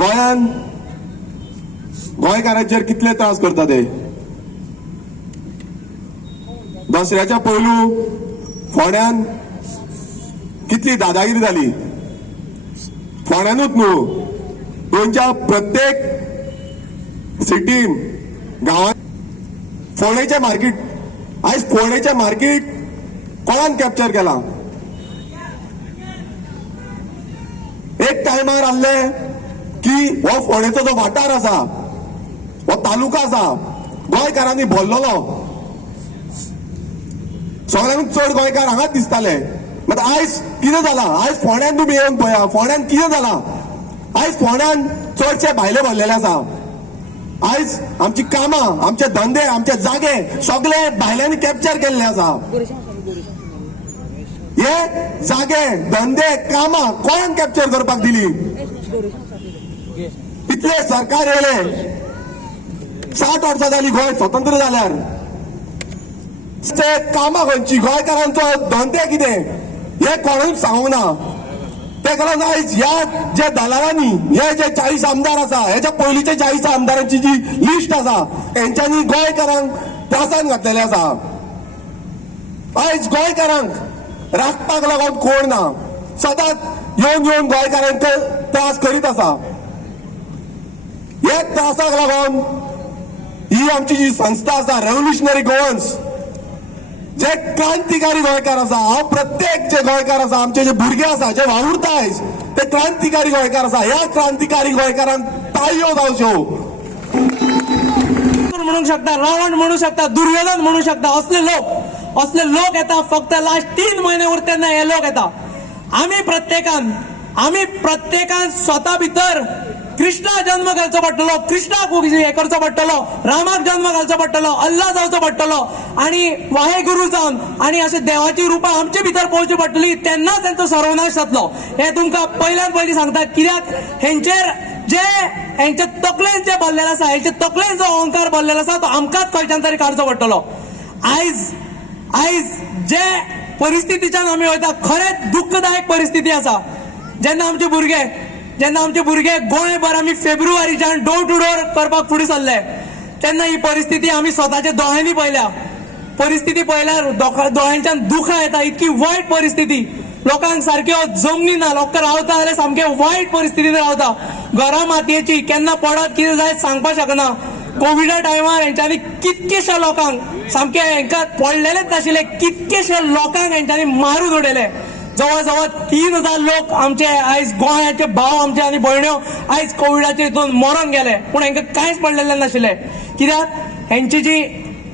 गोंयान गोंयकारांचेर कितले त्रास करता ते. दसऱ्याच्या पयलू फोंड्यान कितली दादागिरी जाली. फोंड्यानूच न्हू, गोंयच्या प्रत्येक सिटीन गांवांत फोंडेचें मार्केट, आयज फोंडेचें मार्केट कोणान कॅप्चर केला. एक टायमार आहले की हो फोंडेचो जो वाठार आसा, हो तालुका आसा, गोंयकारांनी भरलेलो. सगळ्यांक चड गोंयकार हांगाच दिसताले. मात आयज कितें जाला, आयज फोंड्यान तुमी येवन पळया, फोंड्यान कितें जाला. आयज फोंड्यान चडशे भायले भरलेले आसा. आयज आमची कामां, आमचे धंदे, आमचे जागे सगळे भायल्यांनी कॅप्चर केल्ले आसा. हे जागे, धंदे, कामां कोणान कॅप्चर करपाक दिली. इतले सरकार येयले, 60 वर्सां जाली गोंय स्वतंत्र जाल्यार. कामां खंयची, गोंयकारांचो धंदे कितें हे कोणूच सांगूंक ना. ते कारण आयज ह्या जे दलालांनी, हे जे 40 आमदार आसा, हेच्या पयलींचे 40 आमदारांची जी लिस्ट आसा, हेंच्यांनी गोंयकारांक त्रासान घातलेले आसा. आयज गोंयकारांक राखपाक लागून कोण ना, सदांच येवन येवन गोंयकारांक त्रास करीत आसा. हे त्रासाक लागून ही आमची जी संस्था आसा, रेव्होल्युशनरी गोवन्स, जे क्रांतिकारी गोंयकार आसा, हांव प्रत्येक जे गोंयकार आसा, आमचे जे भुरगे आसा, जे वावुरता आयज, ते क्रांतिकारी गोंयकार आसा. ह्या क्रांतिकारी गोंयकारांक ताळयो जावच्यो. म्हणू शकता, रावण म्हणू शकता, दुर्योधन म्हणू शकता, असले लोक येता. फक्त लास्ट 3 महिने उरता तेन्ना हे लोक येता. आम्ही प्रत्येकान स्वता भितर कृष्णा जन्म घालचो पडटलो, कृष्णाक हे करचो पडटलो, रामाक जन्म घालचो पडटलो, अल्लाह जावचो पडटलो आणि वाहेगुरू जावन आणि अशे देवाची रुपां आमचे भितर पळोवची पडटली. तेन्ना तांचो सर्वनाश जातलो. हे तुमकां पयल्यान पयलीं सांगता. कित्याक हेंचे तकलेन जे भरलेले आसा, हेंचे तकलेन जो अहंकार भरलेलो आसा, तो आमकांच खंयच्यान तरी काडचो पडटलो. आयज जे परिस्थितीच्यान आमी वयता, खरेंच दुःखदायक परिस्थिती आसा. जेन्ना आमचे भुरगे गोंयभर आमी फेब्रुवारीच्यान डोर टू डोर करपाक फुडें सरले, तेन्ना ही परिस्थिती आमी स्वताच्या दोळ्यांनी पळयल्या. परिस्थिती पळयल्यार दोळ्यांच्यान दुखां येता. इतकी वायट परिस्थिती, लोकांक सारक्यो जमनी ना, लोक रावता जाल्यार सामके वायट परिस्थितीन रावता. घरां मातयेची, केन्ना पडत कितें जायत सांगपाक शकना. कोविडा टायमार हेंच्यांनी कितकेशा लोकांक, सामके हेंकां पडलेलेच नाशिल्ले, कितकेशे लोकांक हेंच्यांनी मारून उडयले. जवळ जवळ 3000 लोक आमचे आयज गोंयाचे भाव आमचे आनी भयण्यो आयज कोविडाचे हितून मरून गेले. पूण हेंकां कांयच पडलेले नाशिल्ले. कित्याक हेंची जी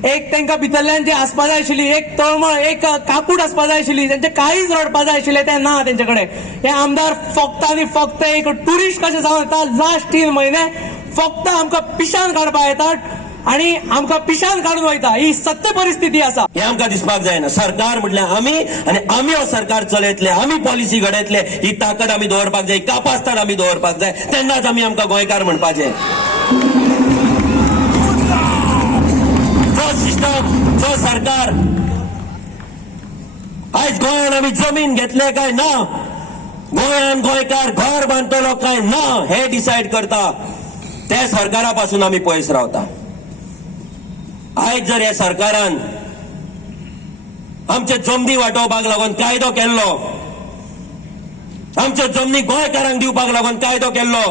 एक तांकां भितरल्यान जी आसपा जाय आशिल्ली, एक तळमळ, एक काकूट आसपा जाय आशिल्ली, तेंचे काळीज रडपा जाय आशिल्ले, ते ना तेंचे कडेन. हे आमदार फक्त आनी फक्त एक टुरिस्ट कशें जावन येता. लास्ट 3 महिने फक्त आमकां पिशान काडपाक येतात आणि आमकां पिशान काडून वयता. ही सत्य परिस्थिती आसा. हे आमकां दिसपाक जायना. सरकार म्हटल्यार आमी, आनी आमी हो सरकार चलयतले, आमी पॉलिसी घडयतले. ही ताकद आमी दवरपाक जाय, कापास्तान आमी दवरपाक जाय. तेन्नाच आमी आमकां गोंयकार म्हणपाचें. जो सिस्टम, जो सरकार आयज गोंयान आमी जमीन घेतले काय ना, गोंयान गोंयकार घर बांदतलो काय ना, हे डिसायड करता, त्या सरकारा पासून आमी पयस रावता. आयज जर ह्या सरकारान आमचे जमनी वांटोवपाक लागून कायदो केल्लो, आमच्यो जमनी गोंयकारांक दिवपाक लागून कायदो केल्लो,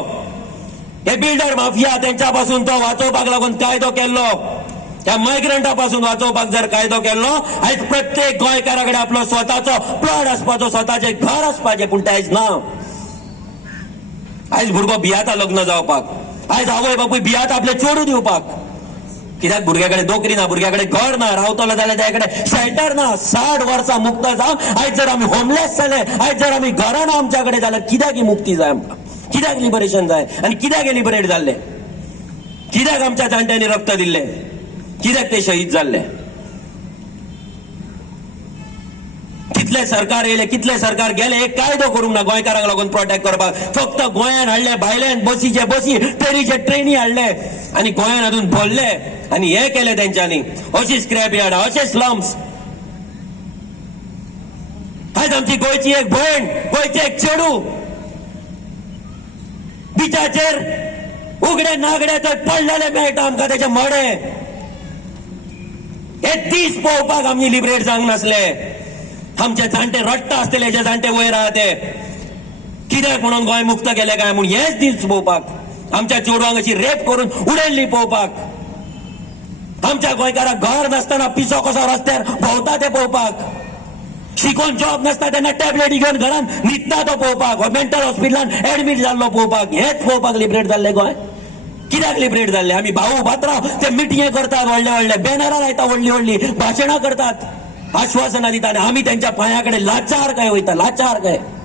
हे बिल्डर माफिया तेंच्या पासून तो वाचोवपाक लागून कायदो केल्लो, त्या मायग्रंटा पासून वाचोवपाक जर कायदो केल्लो, आयज प्रत्येक गोंयकारा कडेन आपलो स्वताचो प्लॉट आसपाचो, स्वताचें घर आसपाचें. पूण तें आयज ना. आयज भुरगो भियाता लग्न जावपाक, आयज आवय बापूय भियाता आपले चेडूं दिवपाक. कित्याक भुरग्याकडे नोकरी ना, भुरग्याकडे घर ना, रावतलो जाल्यार त्याकडे शेल्टर ना. 60 वर्सां मुक्त जावन आयज जर आमी होमलेस जाले, आयज जर आमी घरां ना आमच्या कडेन जाल्यार कित्याक ही मुक्ती जाय आमकां, कित्याक लिबरेशन जाय, आनी कित्याक लिबरेट जाल्ले, कित्याक आमच्या जाणट्यांनी रक्त दिल्ले, कित्याक ते शहीद जाल्ले. कितले सरकार येयले, कितले सरकार गेले, एक कायदो करूंक ना गोंयकारांक लागून प्रोटेक्ट करपाक. फक्त गोंयान हाडले, भायल्यान बसीचे बसी, ट्रेनीचे ट्रेनी हाडले आनी गोंयान अजून भरले आनी हे केले तेंच्यांनी. अशी स्क्रॅप यार्ड, अशे स्लम्स. आयज आमची गोंयची एक भयण, गोंयचे एक चेडूं बिचाचेर उगडे नागडे थंय पडलेले मेळटा आमकां तेचे मडे. हे दीस पळोवपाक आमी लिबरेट जावंक नासले. आमचे जाणटे रडटा आसतले, जे जाणटे वयर आहा ते कित्याक म्हणून गोंय मुक्त केले काय म्हणून हेच दीस पळोवपाक, आमच्या चेडवांक अशी रेप करून उडयल्ली पळोवपाक, आमच्या गोंयकाराक घर नासतना पिसो कसो रस्त्यार भोंवता ते पळोवपाक, शिकून जॉब नासता तेन्ना टॅबलेटी घेवन घरान न्हिदता तो पळोवपाक, मेंटल हॉस्पिटलान एडमीट जाल्लो पळोवपाक. हेच पळोवपाक लिबरेट जाल्ले गोंय. कित्याक लिबरेट जाल्ले? आमी भाऊ भात्रांव ते मिटिंगे करतात, व्हडले व्हडले बॅनरां लायता, व्हडली व्हडली भाशणां करतात, आश्वासनां दितात, आनी आमी तेंच्या पांया कडेन लाचार काय वयता, लाचार काय.